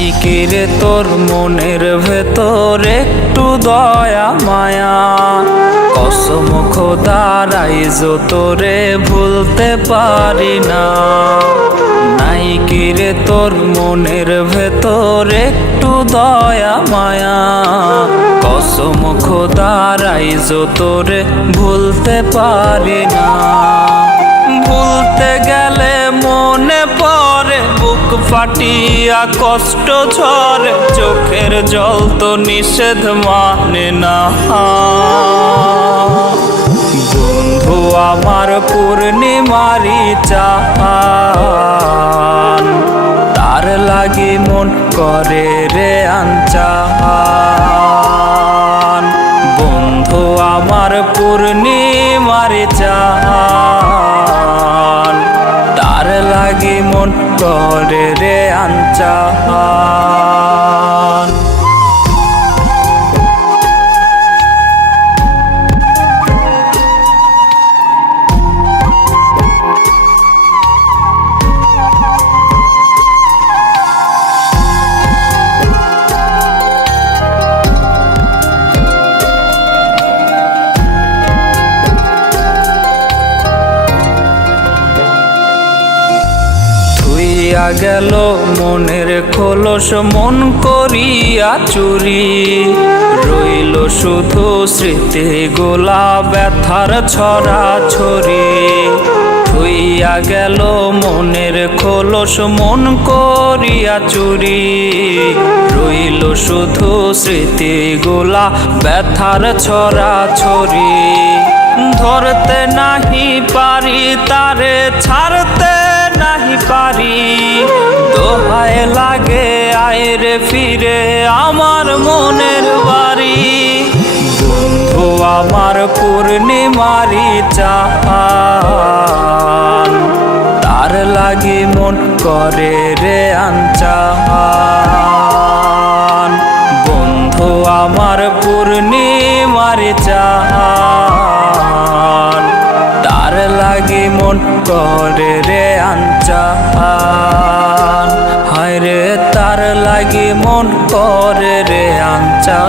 চাই তোর মনের ভেতর একটু দয়া, মায়া। কসম খোদারাই তোরে ভুলতে পারি না। নাই তোর মনের ভেতর একটু দয়া, মায়া। কসম খোদারাই তোরে ভুলতে পারি না। ভুলতে গেলে ফাটিয়া কষ্ট ঝরে, চোখের জল তো নিষেধ মানে না। বন্ধু, আমার পূর্ণিমারি চাহান তার লাগি মন করে রে আনচান বন্ধু, আমার পূর্ণিমারি চাহান করে রে আনচান থুইয়া গেল, মনের খোলস মন করিয়া চুরি। রইল শুধু স্মৃতি গোলা ব্যথার ছড়া ছড়ি। থুইয়া গেল, মনের খোলস মন করিয়া চুরি। রইল শুধু স্মৃতি গোলা ব্যথার ছড়া ছড়ি। ধরতে নাহি পারি তারে ছাড়তে ফিরে আমার মনের বাড়ি। বন্ধু, আমার পূর্ণিমারি চাহান তার লাগি মন করে রে আনচান বন্ধু, আমার পূর্ণিমারি চাহান মন করে রে আঞ্চান হায় রে তার লাগি মন করে রে আনচান।